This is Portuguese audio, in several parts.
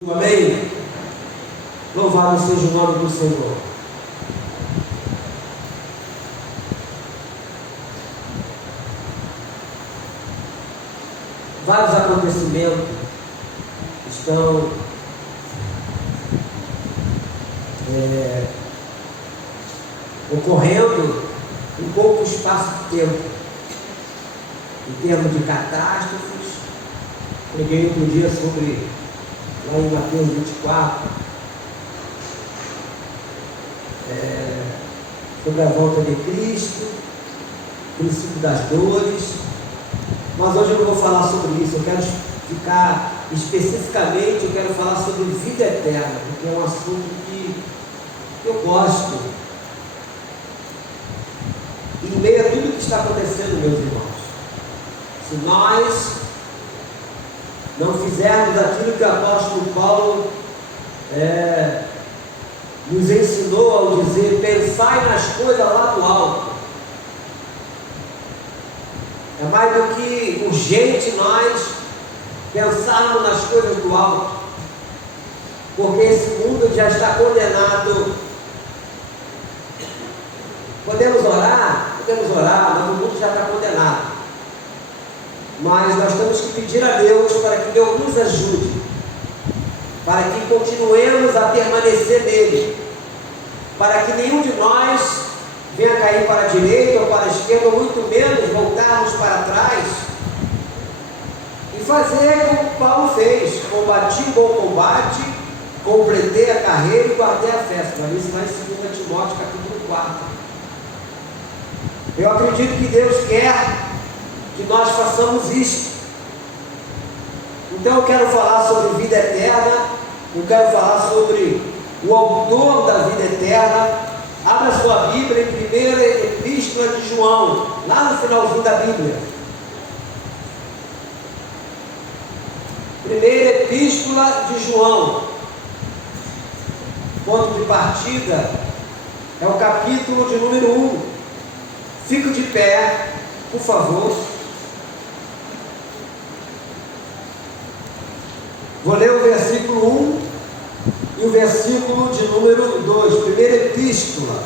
Amém? Louvado seja o nome do Senhor. Vários acontecimentos estão ocorrendo em pouco espaço de tempo, em termos de catástrofes. Preguei outro dia sobre, lá em Mateus 24, sobre a volta de Cristo, o princípio das dores. Mas hoje eu não vou falar sobre isso. Eu quero ficar especificamente, eu quero falar sobre vida eterna, porque é um assunto que eu gosto. Em meio a tudo que está acontecendo, meus irmãos, se nós não fizermos aquilo que o apóstolo Paulo nos ensinou ao dizer: pensai nas coisas lá do alto, é mais do que urgente nós pensarmos nas coisas do alto, porque esse mundo já está condenado. Podemos orar, mas o mundo já está condenado. Mas nós temos que pedir a Deus para que Deus nos ajude, para que continuemos a permanecer nele, para que nenhum de nós venha cair para a direita ou para a esquerda, ou muito menos voltarmos para trás e fazer como Paulo fez: combati o bom combate, completei a carreira e guardei a fé. Isso vai em 2 Timóteo capítulo 4. Eu acredito que Deus quer que nós façamos isto. Então eu quero falar sobre vida eterna, eu quero falar sobre o autor da vida eterna. Abra sua Bíblia em 1ª Epístola de João, lá no finalzinho da Bíblia. 1ª Epístola de João. Ponto de partida é o capítulo de número 1. Fique de pé, por favor. Vou ler o versículo 1 e o versículo de número 2, 1ª Epístola,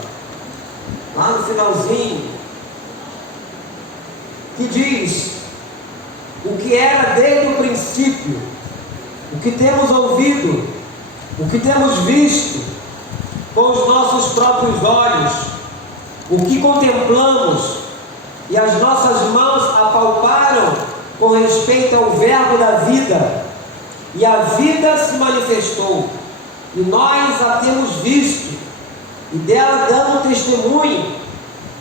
lá no finalzinho, que diz: o que era desde o princípio, o que temos ouvido, o que temos visto com os nossos próprios olhos, o que contemplamos e as nossas mãos apalparam com respeito ao verbo da vida. E a vida se manifestou, e nós a temos visto, e dela damos testemunho,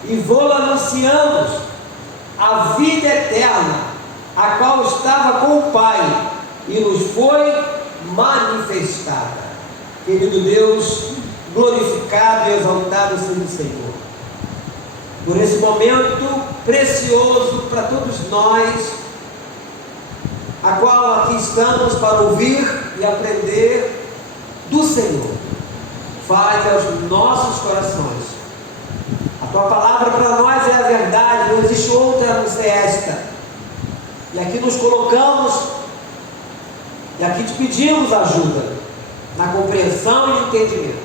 e vô-la anunciamos, a vida eterna, a qual estava com o Pai, e nos foi manifestada. Querido Deus, glorificado e exaltado seja o Senhor, por esse momento precioso para todos nós, a qual aqui estamos para ouvir e aprender do Senhor. Fale aos nossos corações. A tua palavra para nós é a verdade, não existe outra a não ser esta. E aqui nos colocamos, e aqui te pedimos ajuda na compreensão e no entendimento.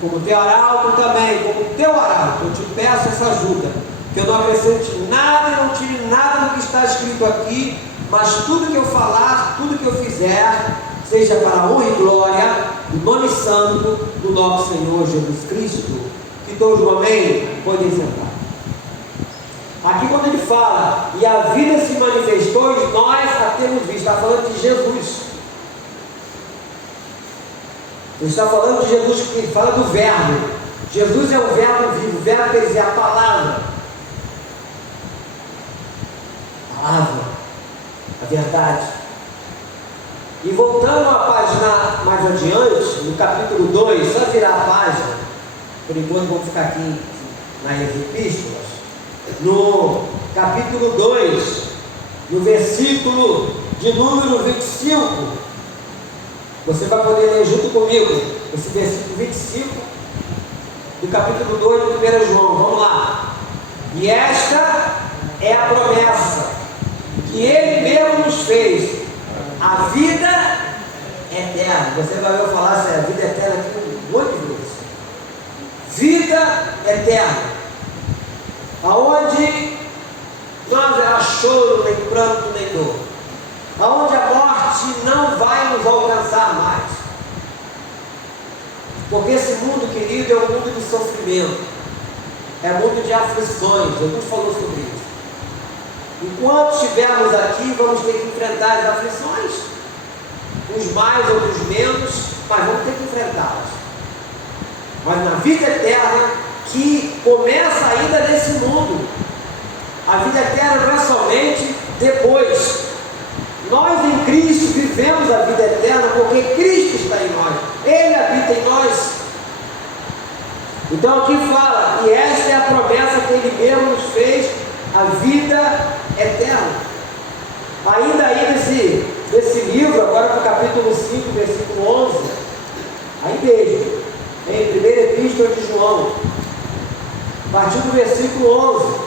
Como teu arauto também, como teu arauto, eu te peço essa ajuda, que eu não acrescente nada e não tire nada do que está escrito aqui, mas tudo que eu falar, tudo que eu fizer, seja para a honra e glória do nome santo do nosso Senhor Jesus Cristo. Que todos, amém, podem sentar. Aqui quando ele fala, e a vida se manifestou, e nós a temos visto, está falando de Jesus. Ele está falando de Jesus, que fala do verbo. Jesus é o verbo vivo, o verbo quer dizer a palavra. A verdade. E voltando à página mais adiante, no capítulo 2, só virar a página, por enquanto vamos ficar aqui nas epístolas, no capítulo 2, no versículo de número 25, você vai poder ler junto comigo, esse versículo 25, do capítulo 2 do 1 João, vamos lá. E esta é a promessa que Ele mesmo nos fez, a vida eterna. Você vai ouvir falar assim, a vida eterna aqui um monte de vezes. Vida eterna. Aonde não haverá choro, nem pranto, nem dor. Aonde a morte não vai nos alcançar mais. Porque esse mundo, querido, é um mundo de sofrimento. É um mundo de aflições. Jesus falou sobre isso. Enquanto estivermos aqui, vamos ter que enfrentar as aflições. Uns mais, outros menos, mas vamos ter que enfrentá-las. Mas na vida eterna, que começa ainda nesse mundo, a vida eterna não é somente depois. Nós em Cristo vivemos a vida eterna porque Cristo está em nós, Ele habita em nós. Então aqui fala, e esta é a promessa que Ele mesmo nos fez, a vida eterna. Ainda aí nesse livro, agora para o capítulo 5, versículo 11, aí mesmo, em primeira epístola de João, a partir do versículo 11,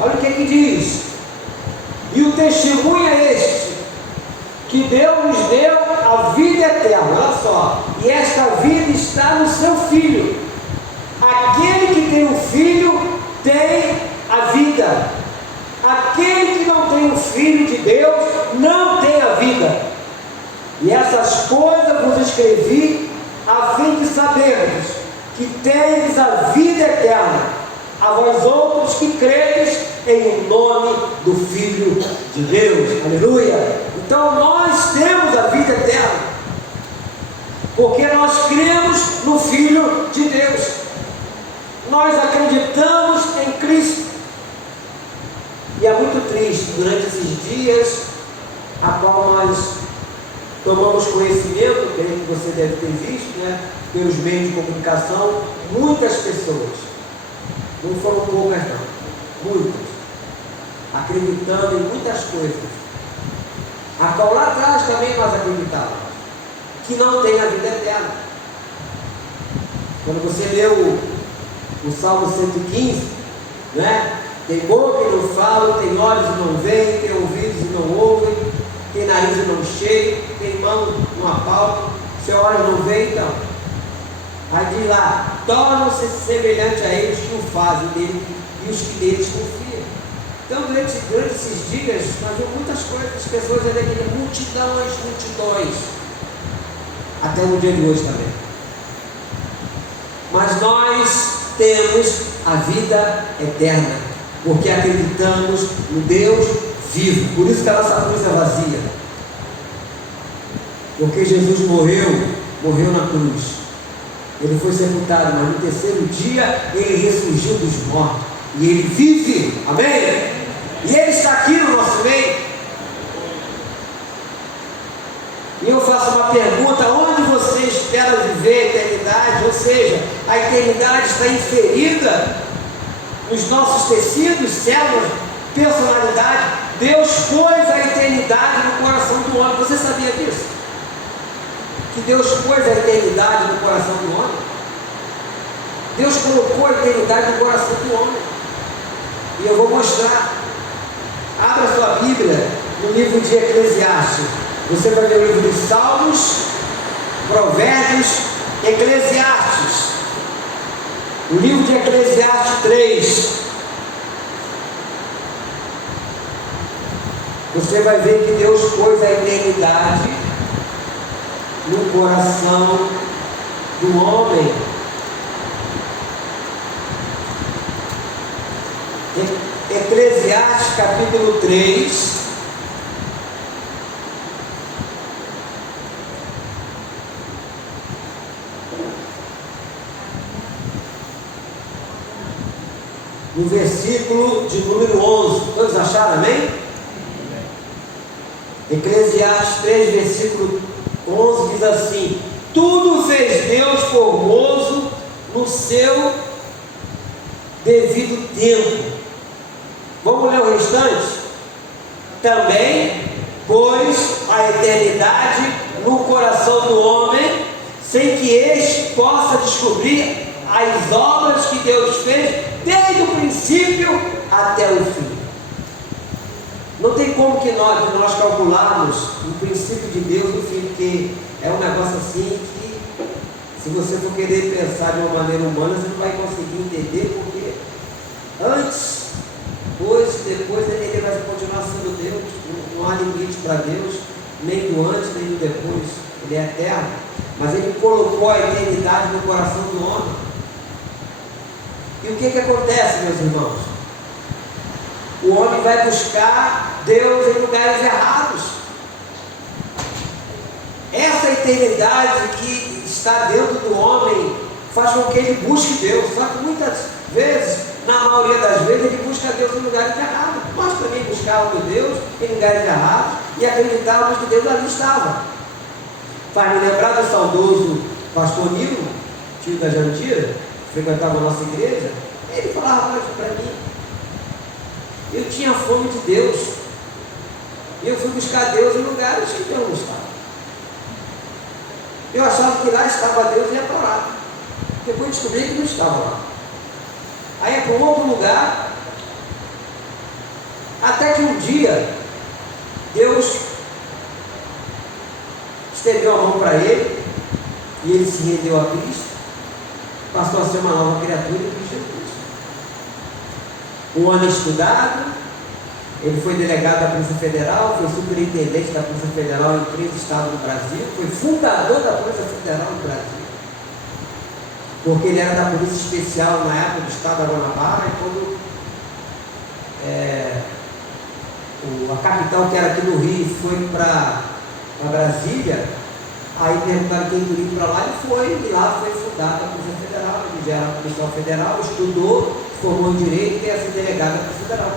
olha o que diz: e o testemunho é este, que Deus nos deu a vida eterna, olha só, e esta vida está no seu Filho. Aquele que tem o Filho tem a vida. Aquele que não tem o Filho de Deus não tem a vida. E essas coisas vos escrevi a fim de sabermos que tendes a vida eterna, a vós outros que credes em o nome do Filho de Deus. Aleluia! Então nós temos a vida eterna, porque nós cremos no Filho de Deus. Nós acreditamos em Cristo. E é muito triste, durante esses dias, a qual nós tomamos conhecimento, creio que você deve ter visto, né, pelos meios de comunicação, muitas pessoas, não foram poucas não, muitas, acreditando em muitas coisas, a qual lá atrás também nós acreditávamos, que não tem a vida eterna. Quando você leu o Salmo 115, né? Tem boca e não falam, tem olhos e não veem, tem ouvidos e não ouvem, tem nariz e não cheio, tem mão e não apalpam, seu olho não vê, então. Aí diz lá, tornam-se semelhantes a eles que o fazem dele e os que neles confiam. Então durante esses dias nós vimos muitas coisas, as pessoas ainda multidões, até no dia de hoje também. Mas nós temos a vida eterna, porque acreditamos no Deus vivo. Por isso que a nossa cruz é vazia, porque Jesus morreu na cruz, ele foi sepultado, mas no terceiro dia ele ressurgiu dos mortos, e ele vive, amém? E ele está aqui no nosso meio. E eu faço uma pergunta: onde você espera viver a eternidade? Ou seja, a eternidade está inserida nos nossos tecidos, células, personalidade. Deus pôs a eternidade no coração do homem. Você sabia disso? Que Deus pôs a eternidade no coração do homem? Deus colocou a eternidade no coração do homem. E eu vou mostrar. Abra sua Bíblia no livro de Eclesiastes. Você vai ver o livro dos Salmos, Provérbios, Eclesiastes. O livro de Eclesiastes 3. Você vai ver que Deus pôs a eternidade no coração do homem. Eclesiastes capítulo 3. No versículo de número 11, todos acharam, amém? Eclesiastes 3, versículo 11 diz assim: tudo fez Deus formoso no seu devido tempo. Vamos ler o restante? Também pôs a eternidade no coração do homem, sem que este possa descobrir as obras que Deus fez desde o princípio até o fim. Não tem como que nós calcularmos o princípio de Deus no fim, porque é um negócio assim que, se você for querer pensar de uma maneira humana, você não vai conseguir entender, porque antes, hoje, depois, ele vai continuar sendo Deus. Não há limite para Deus, nem do antes, nem do depois. Ele é eterno, mas ele colocou a eternidade no coração do homem. E o que acontece, meus irmãos? O homem vai buscar Deus em lugares errados. Essa eternidade que está dentro do homem faz com que ele busque Deus. Só que muitas vezes, na maioria das vezes, ele busca Deus em lugares errados. Nós também buscávamos Deus em lugares errados e acreditávamos que Deus ali estava. Faz me lembrar do saudoso pastor Nilo, tio da Jandira, que frequentava a nossa igreja. Ele falava para mim: eu tinha fome de Deus, e eu fui buscar Deus em lugares que Deus não estava. Eu achava que lá estava Deus e ia para lá. Depois descobri que não estava lá. Aí é para um outro lugar, até que um dia Deus estendeu a mão para ele, e ele se rendeu a Cristo, passou a ser uma nova criatura em Cristo Jesus. Um ano estudado, ele foi delegado da Polícia Federal, foi superintendente da Polícia Federal em 3 estados do Brasil, foi fundador da Polícia Federal no Brasil, porque ele era da Polícia Especial na época do estado da Guanabara, e quando a capital, que era aqui no Rio, foi para Brasília, aí perguntaram quem queria ir para lá, ele foi, e lá foi fundada a Polícia Federal. Ele já era policial federal, estudou, formou em Direito e ia ser delegado da Polícia Federal.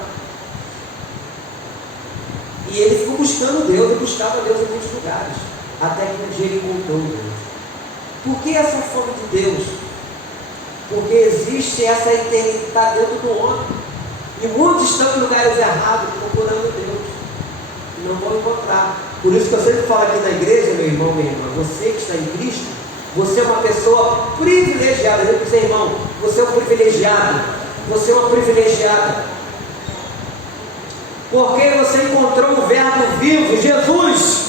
E ele ficou buscando Deus, e buscava Deus em muitos lugares, até que um dia ele encontrou Deus. Por que essa fome de Deus? Porque existe essa eternidade que está dentro do homem, e muitos estão em lugares errados, procurando Deus, e não vão encontrar. Por isso que eu sempre falo aqui na igreja, meu irmão, minha irmã, você que está em Cristo, você é uma pessoa privilegiada. Eu digo para você, irmão, você é um privilegiado, você é uma privilegiada, porque você encontrou o Verbo vivo, Jesus.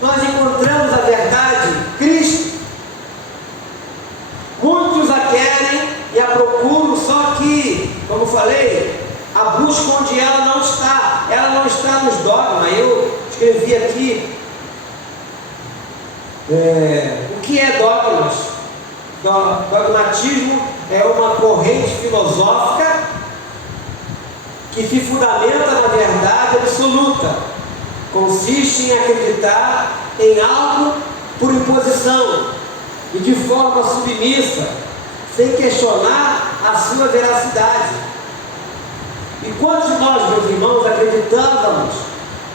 Nós encontramos a verdade, Cristo. Muitos a querem e a procuram, só que, como falei, a busca onde ela não está nos dogmas. Eu escrevi aqui o que é dogmas. Dogmatismo é uma corrente filosófica que se fundamenta na verdade absoluta. Consiste em acreditar em algo por imposição e de forma submissa, sem questionar a sua veracidade. E quantos de nós, meus irmãos, acreditávamos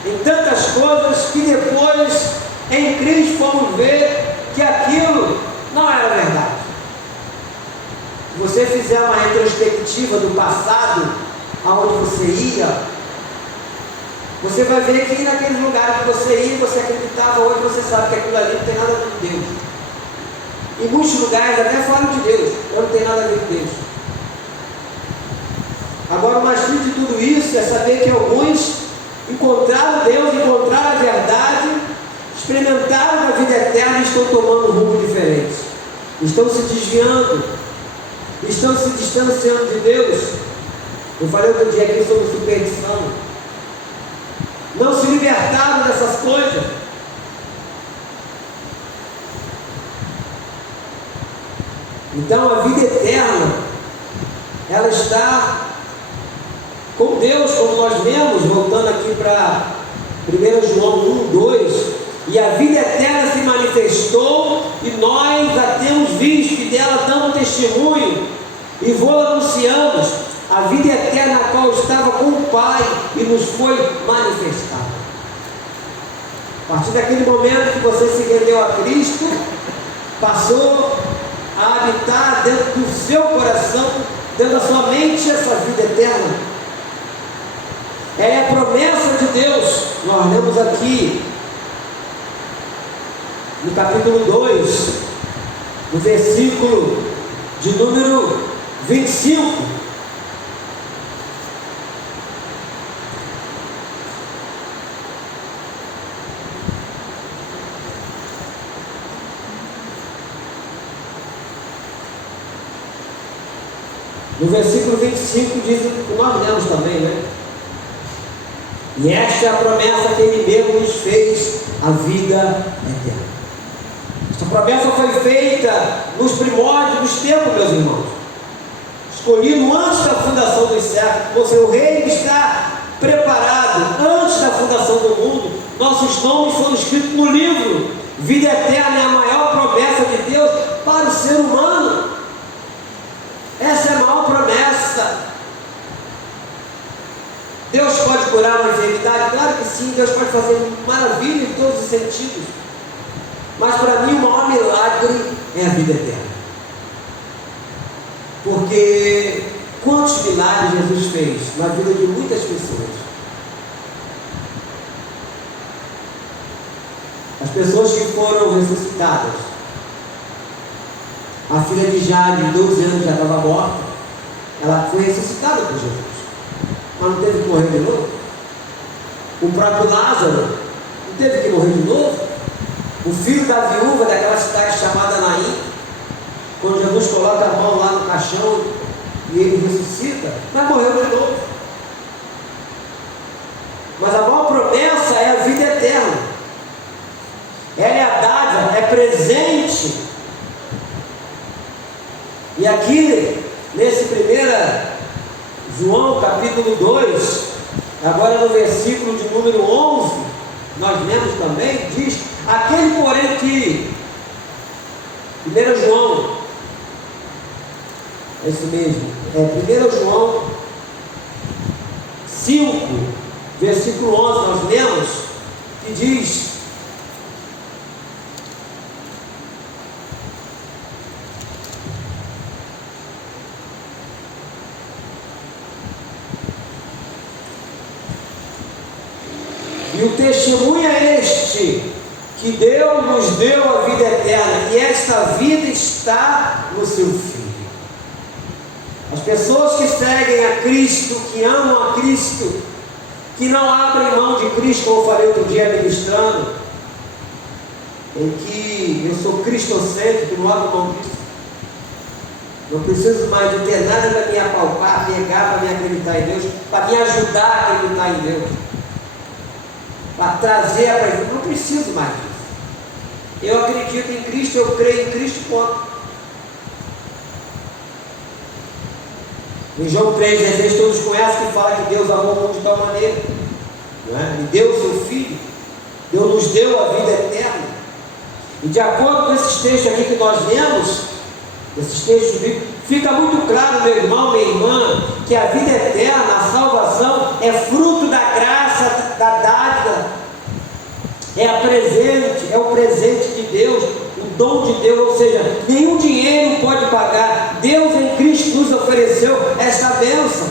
em tantas coisas que depois, em Cristo, fomos ver que aquilo não era verdade? Se você fizer uma retrospectiva do passado, aonde você ia, você vai ver que naqueles lugares que você ia, você acreditava, hoje você sabe que aquilo ali não tem nada a ver com Deus. Em muitos lugares até falam de Deus, mas não tem nada a ver com Deus. Agora, o mais triste de tudo isso é saber que alguns encontraram Deus, encontraram a verdade, experimentaram a vida eterna e estão tomando um rumo diferente. Estão se desviando, estão se distanciando de Deus. Eu falei outro dia aqui sobre superstição. Não se libertaram dessas coisas. Então a vida eterna, ela está com Deus, como nós vemos, voltando aqui para 1 João 1, 2, e a vida eterna se manifestou, e nós a temos visto, e dela damos testemunho, e vou anunciamos, a vida eterna a qual estava com o Pai, e nos foi manifestada. A partir daquele momento que você se rendeu a Cristo, passou a habitar dentro do seu coração, dentro da sua mente, essa vida eterna. Ela é a promessa de Deus. Nós lemos aqui no capítulo 2, no versículo de número 25. No versículo 25 diz o que nós lemos também, né? E esta é a promessa que Ele mesmo nos fez, a vida eterna. Esta promessa foi feita nos primórdios dos tempos, meus irmãos. Escolhido antes da fundação dos séculos. Ou seja, o reino está preparado antes da fundação do mundo. Nossos nomes foram escritos no livro. Vida eterna é a maior promessa de Deus para o ser humano. Essa é a maior promessa. Deus pode curar uma enfermidade? Claro que sim. Deus pode fazer maravilha em todos os sentidos. Mas para mim o maior milagre é a vida eterna. Porque quantos milagres Jesus fez na vida de muitas pessoas? As pessoas que foram ressuscitadas. A filha de Jairo, de 12 anos, já estava morta. Ela foi ressuscitada por Jesus. Mas não teve que morrer de novo? O próprio Lázaro não teve que morrer de novo? O filho da viúva daquela cidade chamada Naim, quando Jesus coloca a mão lá no caixão e ele ressuscita, mas morreu de novo. Mas a maior promessa é a vida eterna. Ela é a dádiva, é presente. E aqui, nesse 1 João capítulo 2, agora no versículo de número 11, nós lemos também, diz: aquele porém que, 1 João, é isso mesmo, 1 João 5, versículo 11, nós lemos, que diz: e o testemunho é este, que Deus nos deu a vida eterna, e esta vida está no seu Filho. As pessoas que seguem a Cristo, que amam a Cristo, que não abrem mão de Cristo, como eu falei outro dia ministrando, em que eu sou cristocêntrico, não abro mão disso. Não preciso mais de ter nada para me apalpar, pegar para me acreditar em Deus, para me ajudar a acreditar em Deus, para trazer a presença. Não preciso mais disso. Eu acredito em Cristo, eu creio em Cristo, ponto. Em João 3,16 todos conhecem que fala que Deus amou o mundo de tal maneira, não é? E deu o seu Filho. Deus nos deu a vida eterna. E de acordo com esses textos aqui que nós lemos, esses textos bíblicos, fica muito claro, meu irmão, minha irmã, que a vida eterna, a salvação, é fruto da graça, da dádiva, é o presente de Deus, o dom de Deus, ou seja, nenhum dinheiro pode pagar. Deus em Cristo nos ofereceu esta bênção,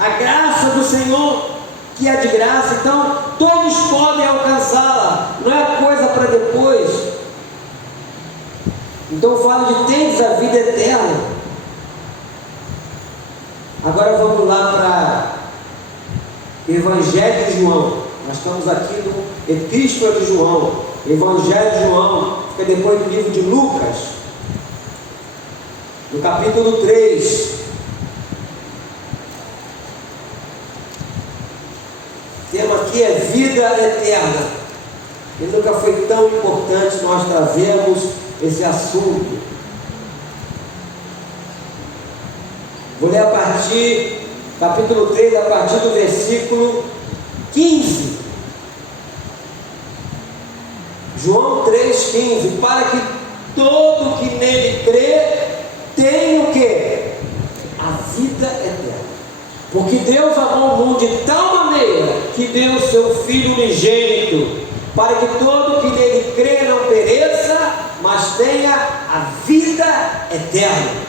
a graça do Senhor, que é de graça. Então todos podem alcançá-la, não é coisa para depois. Então eu falo de tendes a vida eterna. Agora vamos lá para Evangelho de João. Nós estamos aqui no Epístola de João, Evangelho de João, fica depois do livro de Lucas, no capítulo 3. O tema aqui é vida eterna. E nunca foi tão importante nós trazermos esse assunto. Vou ler capítulo 3, a partir do versículo 15. João 3,15: para que todo que nele crê tenha o quê? A vida eterna. Porque Deus amou o mundo de tal maneira que deu o seu Filho unigênito, para que todo que nele crê não pereça, mas tenha a vida eterna.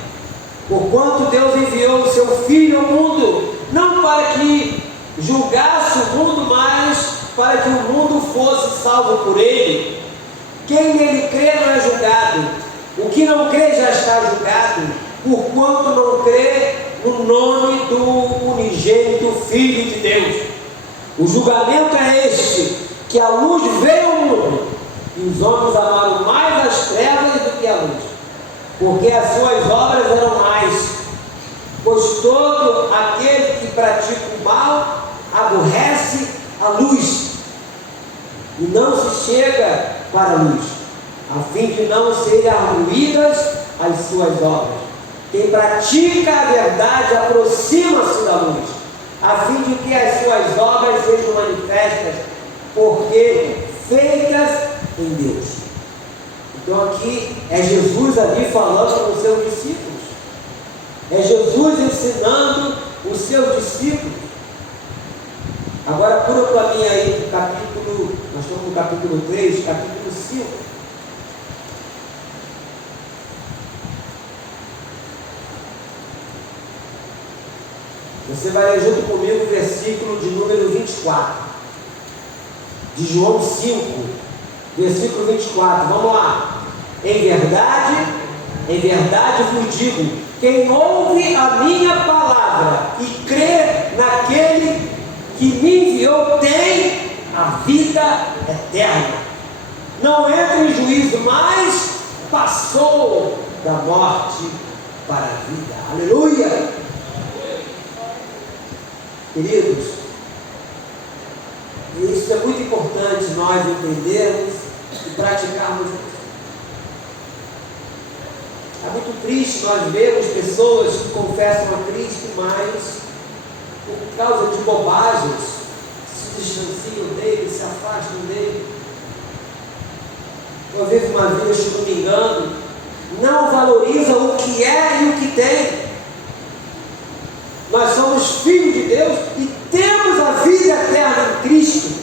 Porquanto Deus enviou o seu Filho ao mundo, não para que julgasse o mundo, mas para que o mundo fosse salvo por ele. Quem nele crê não é julgado, o que não crê já está julgado, porquanto não crê no nome do unigênito Filho de Deus. O julgamento é este, que a luz veio ao mundo, e os homens amaram mais as trevas do que a luz, porque as suas obras eram mais. pois todo aquele que pratica o mal aborrece a luz e não se chega para a luz, a fim de não serem arruídas as suas obras. Quem pratica a verdade aproxima-se da luz, a fim de que as suas obras sejam manifestas, porque feitas em Deus. Então aqui é Jesus ali falando com os seus discípulos, é Jesus ensinando os seus discípulos. Agora pula para mim aí no capítulo, nós estamos no capítulo 3, capítulo 5. Você vai ler junto comigo o versículo de número 24, de João 5, versículo 24, vamos lá. Em verdade vos digo, quem ouve a minha palavra e crê naquele que me enviou tem a vida eterna. Não entra em juízo, mas passou da morte para a vida. Aleluia! Queridos, isso é muito importante nós entendermos e praticarmos isso. É muito triste nós vermos pessoas que confessam a Cristo, mas por causa de bobagens se distanciam dele, se afastam dele. Eu vivo uma vida, se não me engano, não valoriza o que é e o que tem. Nós somos filhos de Deus e temos a vida eterna em Cristo.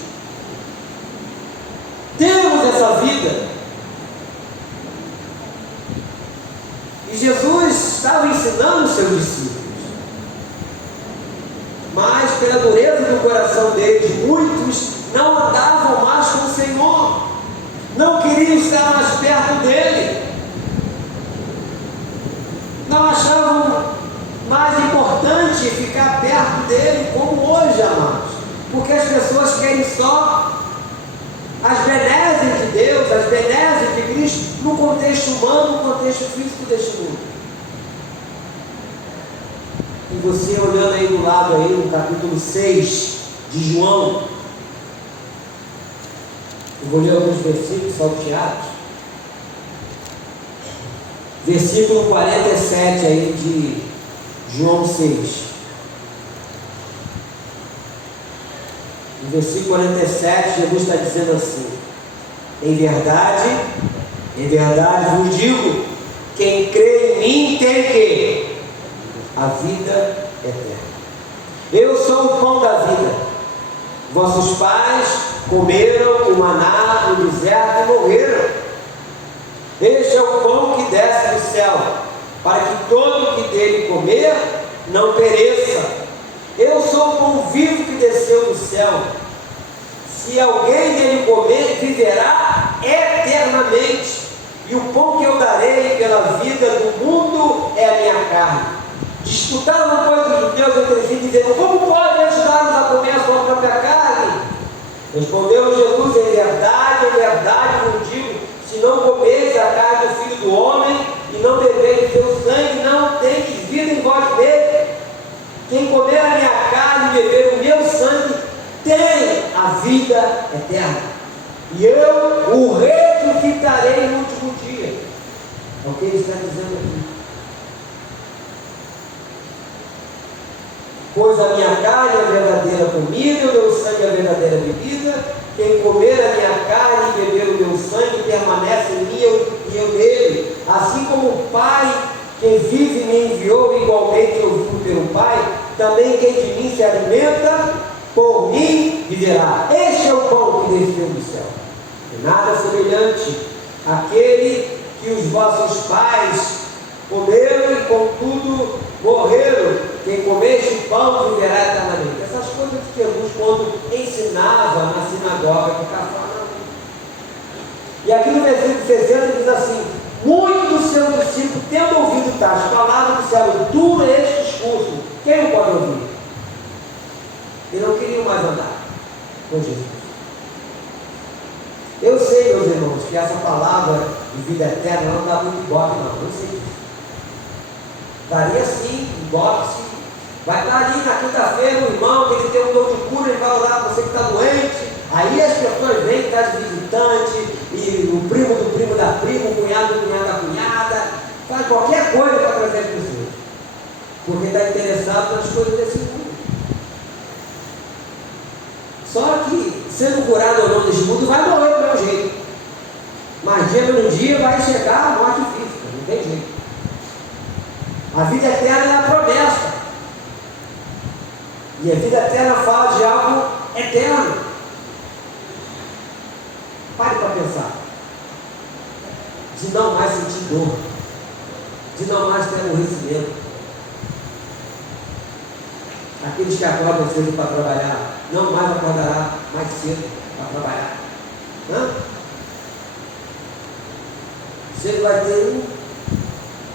Temos essa vida. E Jesus estava ensinando os seus discípulos. Mas pela dureza do coração deles, muitos não andavam mais com o Senhor. Não queriam estar mais perto dele. Não achavam mais importante ficar perto dele como hoje, amados, porque as pessoas querem só as benesses de Deus, as benesses de Cristo no contexto humano, no contexto físico deste mundo. E você olhando aí do lado aí no capítulo 6 de João, eu vou ler alguns versículos salteados. Versículo 47 aí de João 6, no versículo 47, Jesus está dizendo assim: em verdade vos digo, quem crê em mim tem que a vida eterna. Eu sou o pão da vida. Vossos pais comeram o maná no deserto e morreram. Este é o pão que desce do céu, para que todo que dele comer não pereça. Eu sou o pão vivo que desceu do céu. Se alguém dele comer, viverá eternamente. E o pão que eu darei pela vida do mundo é a minha carne. Disputavam, pois, os judeus entre si, dizendo: como podem ajudar-nos a comer a sua própria carne? Respondeu Jesus: em verdade vos digo, se não comeis a carne do Filho do Homem e não bebeis o seu sangue, não tendes vida em vós mesmos. Quem comer a minha carne e beber o meu sangue tem a vida eterna, e eu o ressuscitarei no último dia. É o que ele está dizendo aqui. Pois a minha carne é a verdadeira comida, o meu sangue é a verdadeira bebida. Quem comer a minha carne e beber o meu sangue permanece em mim e eu nele. Assim como o Pai, quem vive, me enviou, igualmente eu vivo pelo Pai, também quem de mim se alimenta, por mim viverá. Este é o pão que desceu do céu. E nada semelhante àquele que os vossos pais comeram e contudo morreram. Quem comer este pão viverá eternamente. Essas coisas que Jesus, quando ensinava na sinagoga de Cafarnaum. E aqui no versículo 60 diz assim: muitos dos seus discípulos, tendo ouvido tais palavras, disseram: duro é este discurso, quem o pode ouvir? E não queriam mais andar com Jesus. Eu sei, meus irmãos, que essa palavra de vida eterna não dá muito ibope, não. Eu sei disso. Daria sim, boxe. Vai estar ali na quinta-feira um irmão que ele tem um dom de cura, ele vai orar para você que está doente. Aí as pessoas vêm, traz visitante, e o primo do primo da prima, o cunhado do cunhado da cunhada, faz qualquer coisa para trazer as pessoas, porque está interessado nas coisas desse mundo. Só que, sendo curado ou não desse mundo, vai morrer do meu jeito. Mas dia por dia vai chegar a morte física, não tem jeito. A vida eterna é a promessa. E a vida eterna fala de algo eterno. Pare para pensar. De não mais sentir dor. De não mais ter aborrecimento. Aqueles que acordam cedo para trabalhar, não mais acordará mais cedo para trabalhar. Você vai ter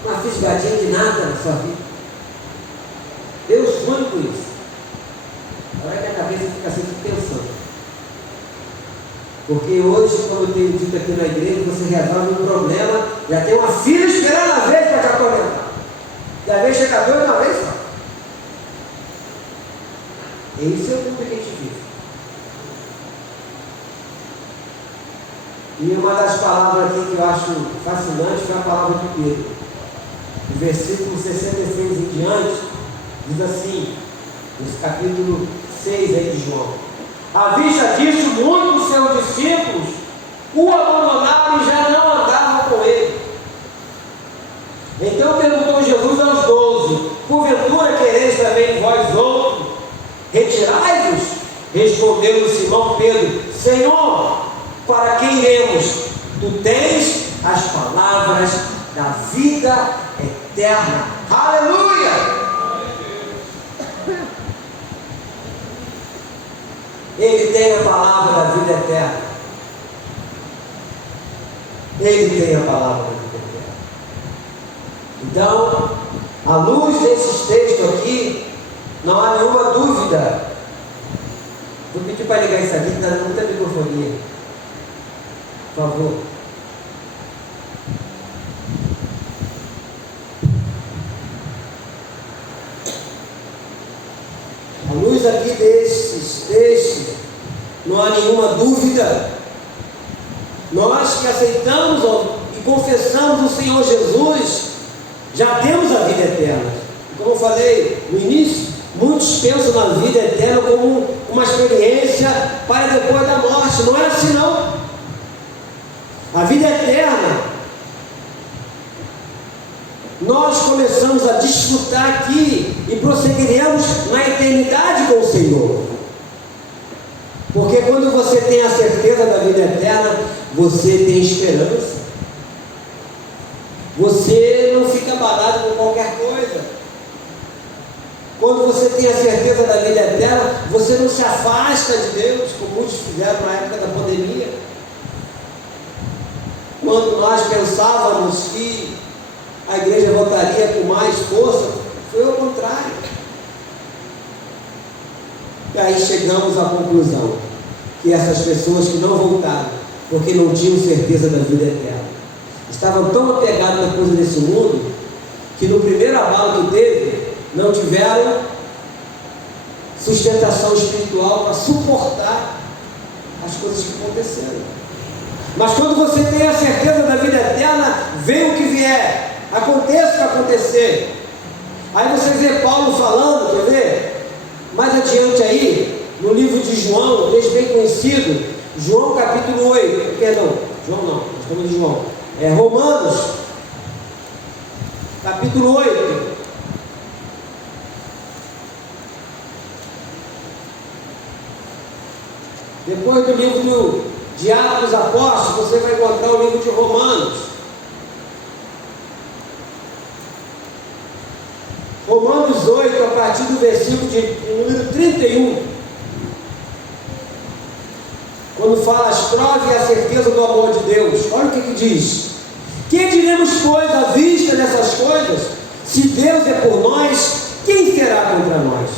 uma fisgadinha de nada na sua vida. Eu sonho com isso. Olha que a cabeça fica sempre pensando. Porque hoje, como eu tenho dito aqui na igreja, você resolve um problema, já tem uma filha esperando a vez para te atormentar. E a vez chega dois uma vez só. Esse é o mundo que a gente vive. E uma das palavras aqui que eu acho fascinante foi a palavra de Pedro. No versículo 66 em diante, diz assim, nesse capítulo 6 aí de João: à vista disso, muitos dos seus discípulos o abandonaram e já não andavam com ele. Então perguntou Jesus aos 12: porventura quereis também vós outros retirai-vos? Respondeu Simão Pedro: Senhor, para quem iremos? Tu tens as palavras da vida eterna. Aleluia! Ele tem a palavra da vida eterna. Ele tem a palavra da vida eterna. Então, à luz desses textos aqui, não há nenhuma dúvida. Vou pedir para ligar isso aqui, está dando muita microfonia. Por favor. À luz aqui desses textos, não há nenhuma dúvida. Nós que aceitamos e confessamos o Senhor Jesus, já temos a vida eterna. Como eu falei no início, muitos pensam na vida eterna como uma experiência para depois da morte. Não é assim não. A vida eterna, nós começamos a desfrutar aqui e prosseguiremos na eternidade com o Senhor. Porque quando você tem a certeza da vida eterna, você tem esperança. Você não fica abalado com qualquer coisa. Quando você tem a certeza da vida eterna, você não se afasta de Deus, como muitos fizeram na época da pandemia. Quando nós pensávamos que a igreja voltaria com mais força, foi ao contrário. E aí chegamos à conclusão que essas pessoas que não voltaram, porque não tinham certeza da vida eterna, estavam tão apegados na coisa desse mundo, que no primeiro abalo que teve, não tiveram sustentação espiritual para suportar as coisas que aconteceram. Mas quando você tem a certeza da vida eterna, vem o que vier, aconteça o que acontecer. Aí você vê Paulo falando, quer ver? Mais adiante aí, no livro de João, texto bem conhecido, João capítulo 8, perdão, João não, nós estamos em João, Romanos, capítulo 8. Depois do livro de Atos dos Apóstolos, você vai encontrar o livro de Romanos. Romanos 8, a partir do versículo de número 31. Quando fala as provas e a certeza do amor de Deus. Olha o que diz. Que diremos, pois, à vista dessas coisas? Se Deus é por nós, quem será contra nós?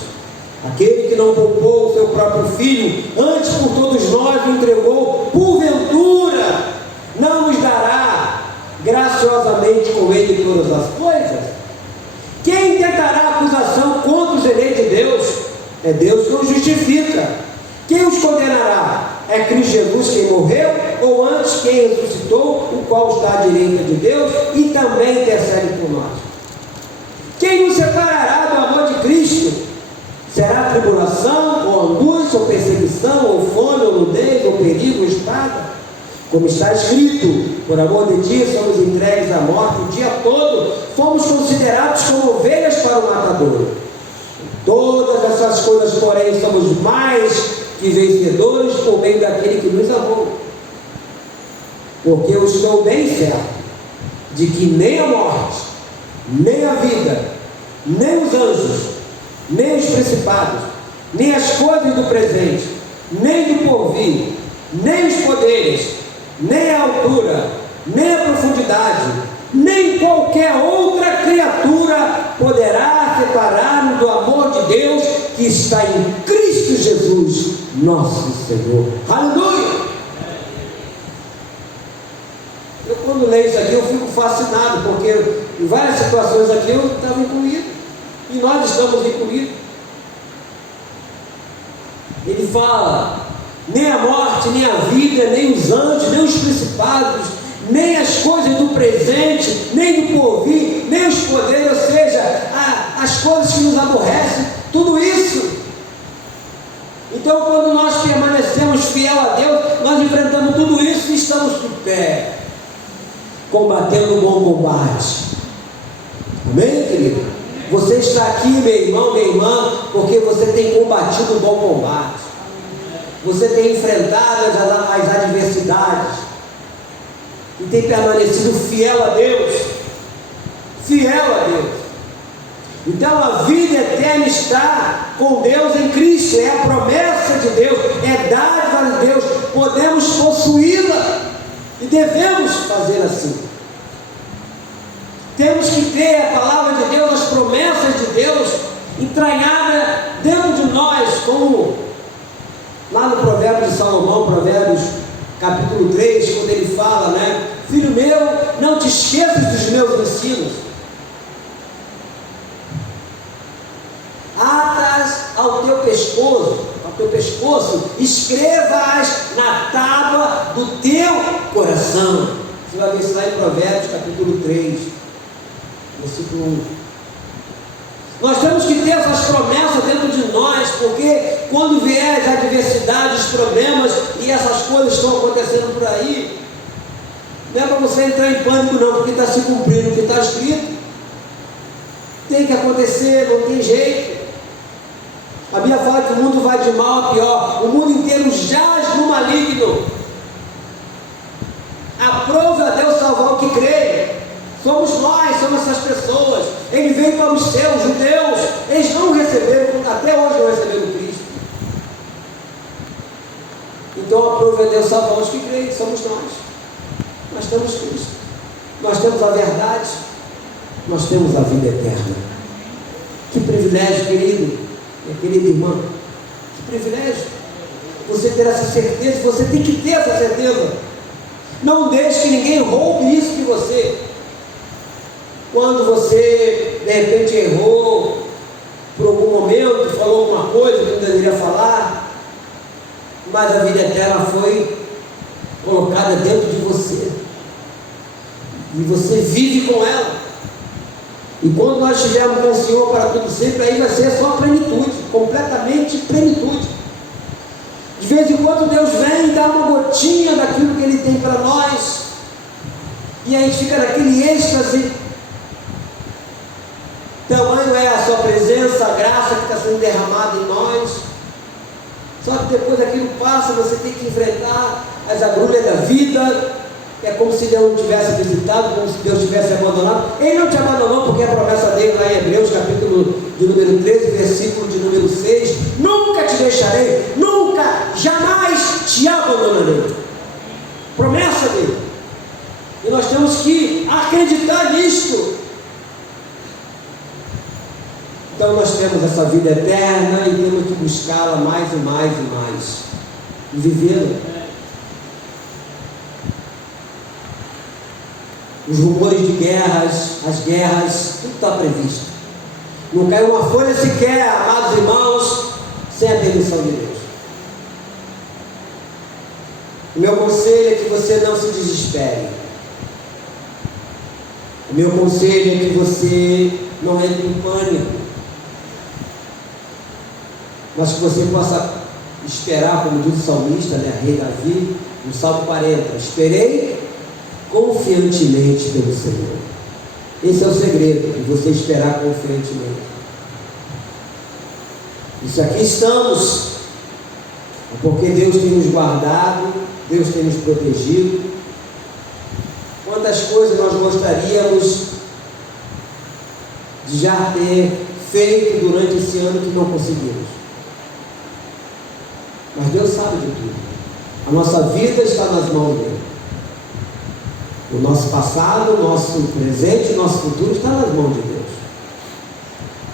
Aquele que não poupou o seu próprio filho, antes por todos nós o entregou, porventura não nos dará graciosamente com ele todas as coisas? Quem tentará acusação contra os eleitos de Deus? É Deus que os justifica. Quem os condenará? É Cristo Jesus quem morreu, ou antes quem ressuscitou, o qual está à direita de Deus e também intercede por nós. Quem nos separará do amor de Cristo? Será tribulação, ou angústia, ou perseguição, ou fome, ou nudez, ou perigo, ou espada? Como está escrito, por amor de ti somos entregues à morte o dia todo, fomos considerados como ovelhas para o matador. Todas essas coisas, porém, somos mais que vencedores por meio daquele que nos amou. Porque eu estou bem certo de que nem a morte, nem a vida, nem os anjos, nem os principados, nem as coisas do presente, nem do porvir, nem os poderes, nem a altura, nem a profundidade, nem qualquer outra criatura poderá separar-nos do amor de Deus que está em Cristo Jesus, nosso Senhor. Aleluia! Eu quando leio isso aqui eu fico fascinado, porque em várias situações aqui eu estava incluído, e nós estamos incluídos. Ele fala: nem a morte, nem a vida, nem os anjos, nem os principados, nem as coisas do presente, nem do porvir, nem os poderes, ou seja, as coisas que nos aborrecem, tudo isso. Então, quando nós permanecemos fiel a Deus, nós enfrentamos tudo isso e estamos de pé, combatendo o bom combate. Amém, querido? Você está aqui, meu irmão, minha irmã, porque você tem combatido o bom combate. Você tem enfrentado as adversidades e tem permanecido fiel a Deus. Fiel a Deus. Então a vida eterna está com Deus em Cristo. É a promessa de Deus, é dádiva de Deus. Podemos possuí-la e devemos fazer assim. Temos que ter a palavra de Deus, as promessas de Deus entranhadas dentro de nós, como lá no Provérbio de Salomão, Provérbios capítulo 3, quando ele fala, filho meu, não te esqueças dos meus ensinos, atas ao teu pescoço, escreva-as na tábua do teu coração. Você vai ver isso lá em Provérbios capítulo 3, versículo 1. Nós temos que ter essas promessas dentro de nós, porque quando vier as adversidades, os problemas e essas coisas estão acontecendo por aí, não é para você entrar em pânico não, porque está se cumprindo o que está escrito. Tem que acontecer, não tem jeito. A Bíblia fala que o mundo vai de mal a pior, o mundo inteiro jaz no maligno. Aprove a Deus salvar o que crê. Somos nós, somos essas pessoas. Ele veio para os seus, judeus, eles não receberam, até hoje não receberam Cristo. Então aprove a Deus salvar os que creem, somos nós. Nós temos Cristo, nós temos a verdade, nós temos a vida eterna. Que privilégio, querido, minha querida irmã, que privilégio você ter essa certeza. Você tem que ter essa certeza. Não deixe que ninguém roube isso de você. Quando você de repente errou por algum momento, falou alguma coisa que não deveria falar, mas a vida eterna foi colocada dentro de você e você vive com ela. E quando nós estivermos com o Senhor para tudo sempre, aí vai ser só plenitude, completamente plenitude. De vez em quando Deus vem e dá uma gotinha daquilo que Ele tem para nós, e a gente fica naquele êxtase. Tamanho é a sua presença, a graça que está sendo derramada em nós. Só que depois aquilo passa, você tem que enfrentar as agrulhas da vida. É como se Deus não tivesse visitado, como se Deus tivesse abandonado. Ele não te abandonou, porque a promessa dele lá em Hebreus, capítulo de número 13, versículo de número 6: nunca te deixarei, nunca, jamais te abandonarei. Promessa dele. E nós temos que acreditar nisto. Então nós temos essa vida eterna e temos que buscá-la mais e mais e mais, e vivê-la. Os rumores de guerras, as guerras, tudo está previsto. Não caiu uma folha sequer, amados irmãos, sem a permissão de Deus. O meu conselho é que você não se desespere. O meu conselho é que você não entre em pânico, mas que você possa esperar, como diz o salmista, rei Davi, no Salmo 40, esperei confiantemente pelo Senhor. Esse é o segredo, de você esperar confiantemente. Isso aqui estamos, porque Deus tem nos guardado, Deus tem nos protegido. Quantas coisas nós gostaríamos de já ter feito durante esse ano que não conseguimos. Mas Deus sabe de tudo. A nossa vida está nas mãos dele. O nosso passado, o nosso presente, o nosso futuro está nas mãos de Deus.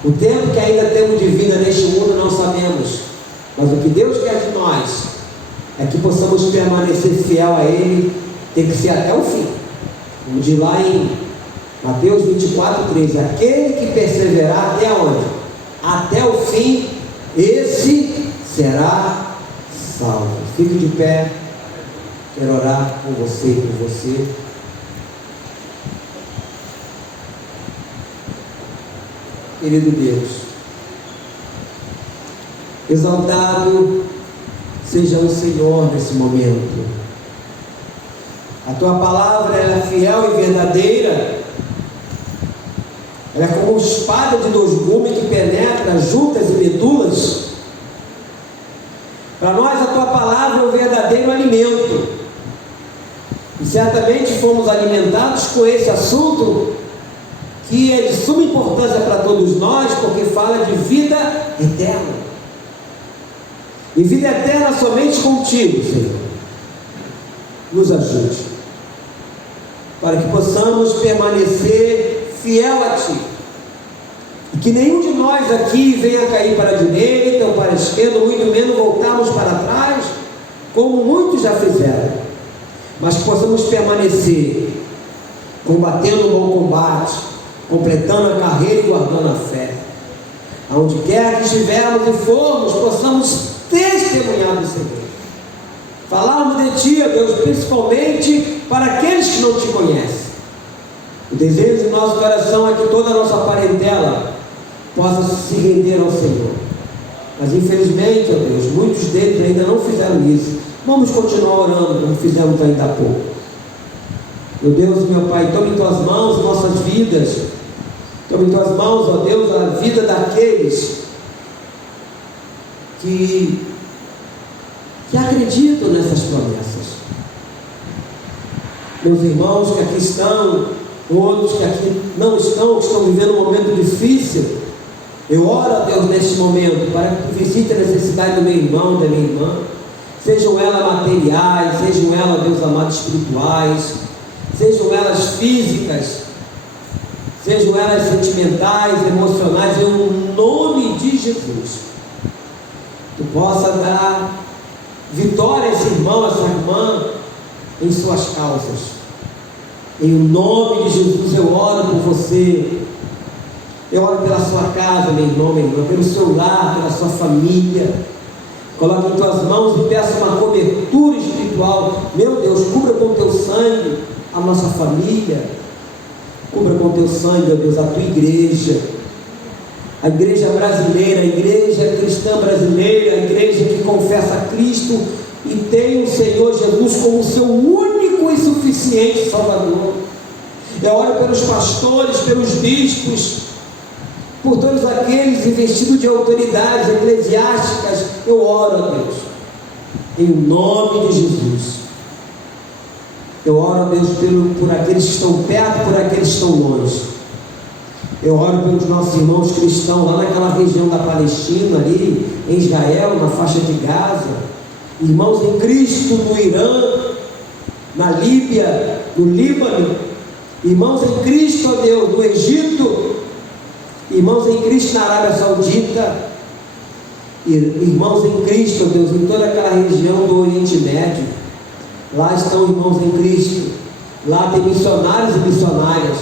O tempo que ainda temos de vida neste mundo não sabemos, mas o que Deus quer de nós é que possamos permanecer fiel a Ele. Tem que ser até o fim. Como diz lá em Mateus 24:13, aquele que perseverar até onde? Até o fim, esse será salvo. Fique de pé, quero orar com você e por você. Querido Deus, exaltado seja o Senhor nesse momento. A tua palavra ela é fiel e verdadeira. Ela é como espada de dois gumes que penetra juntas e medulas. Para nós a tua palavra é o verdadeiro alimento. E certamente fomos alimentados com esse assunto, que é de suma importância para todos nós, porque fala de vida eterna. E vida eterna somente contigo, Senhor. Nos ajude, para que possamos permanecer fiel a Ti. E que nenhum de nós aqui venha cair para a direita ou para a esquerda, ou muito menos voltarmos para trás, como muitos já fizeram. Mas que possamos permanecer, combatendo o bom combate, completando a carreira e guardando a fé. Aonde quer que estivermos e formos, possamos testemunhar do Senhor. Falarmos de Ti, ó Deus, principalmente para aqueles que não Te conhecem. O desejo do nosso coração é que toda a nossa parentela possa se render ao Senhor. Mas infelizmente, ó Deus, muitos deles ainda não fizeram isso. Vamos continuar orando como fizemos ainda há pouco. Meu Deus e meu Pai, tome em Tuas mãos nossas vidas. Tome em Tuas mãos, ó Deus, a vida daqueles que acreditam nessas promessas. Meus irmãos que aqui estão, outros que aqui não estão, que estão vivendo um momento difícil, eu oro a Deus neste momento, para que Tu visite a necessidade do meu irmão, da minha irmã, sejam elas materiais, sejam elas, Deus amado, espirituais, sejam elas físicas, sejam elas sentimentais, emocionais, em nome de Jesus. Tu possa dar vitória a esse irmão, a essa irmã, em suas causas. Em nome de Jesus eu oro por você. Eu oro pela sua casa, meu irmão, minha irmã, pelo seu lar, pela sua família. Coloque em Tuas mãos e peça uma cobertura espiritual. Meu Deus, cubra com Teu sangue a nossa família. Cubra com Teu sangue, meu Deus, a Tua igreja. A igreja brasileira, a igreja cristã brasileira, a igreja que confessa a Cristo e tem o Senhor Jesus como seu único e suficiente Salvador. Eu oro pelos pastores, pelos bispos, por todos aqueles investidos de autoridades eclesiásticas. Eu oro a Deus, em nome de Jesus. Eu oro a Deus por aqueles que estão perto, por aqueles que estão longe. Eu oro pelos nossos irmãos cristãos lá naquela região da Palestina, ali em Israel, na faixa de Gaza, irmãos em Cristo no Irã, na Líbia, no Líbano, irmãos em Cristo, ó Deus, no Egito, irmãos em Cristo na Arábia Saudita, irmãos em Cristo, ó Deus, em toda aquela região do Oriente Médio. Lá estão irmãos em Cristo, lá tem missionários e missionárias.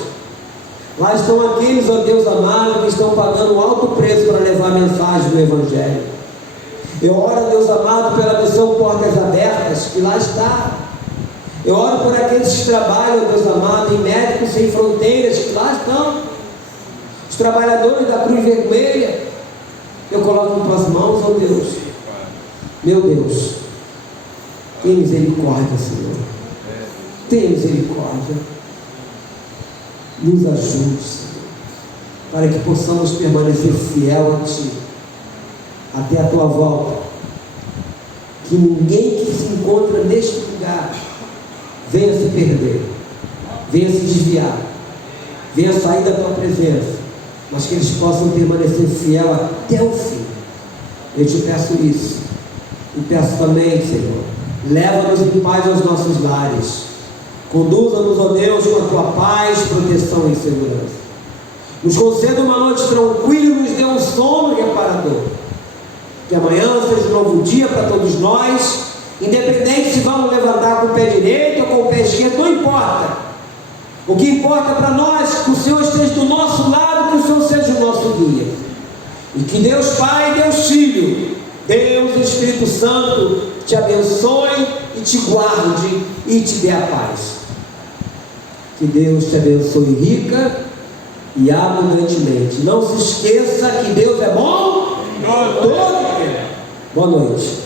Lá estão aqueles, ó Deus amado, que estão pagando um alto preço para levar a mensagem do Evangelho. Eu oro, Deus amado, pela missão Portas Abertas, que lá está. Eu oro por aqueles que trabalham, Deus amado, em Médicos Sem Fronteiras, que lá estão. Os trabalhadores da Cruz Vermelha. Eu coloco em tuas mãos, ó Deus. Meu Deus, tem misericórdia, Senhor. Tem misericórdia. Nos ajude, Senhor, para que possamos permanecer fiel a Ti até a Tua volta. Que ninguém que se encontra neste lugar venha se perder, venha se desviar, venha sair da Tua presença, mas que eles possam permanecer fiel até o fim. Eu te peço isso, e peço também, Senhor, leva-nos em paz aos nossos lares, conduza-nos, ó Deus, com a Tua paz, proteção e segurança. Nos conceda uma noite tranquila e nos dê um sono reparador. Que amanhã seja um novo dia para todos nós, independente se vamos levantar com o pé direito ou com o pé esquerdo, não importa. O que importa para nós é que o Senhor esteja do nosso lado, que o Senhor seja o nosso guia. E que Deus Pai, Deus Filho, Deus Espírito Santo te abençoe e te guarde e te dê a paz. Que Deus te abençoe rica e abundantemente. Não se esqueça que Deus é bom todo tempo. Boa noite.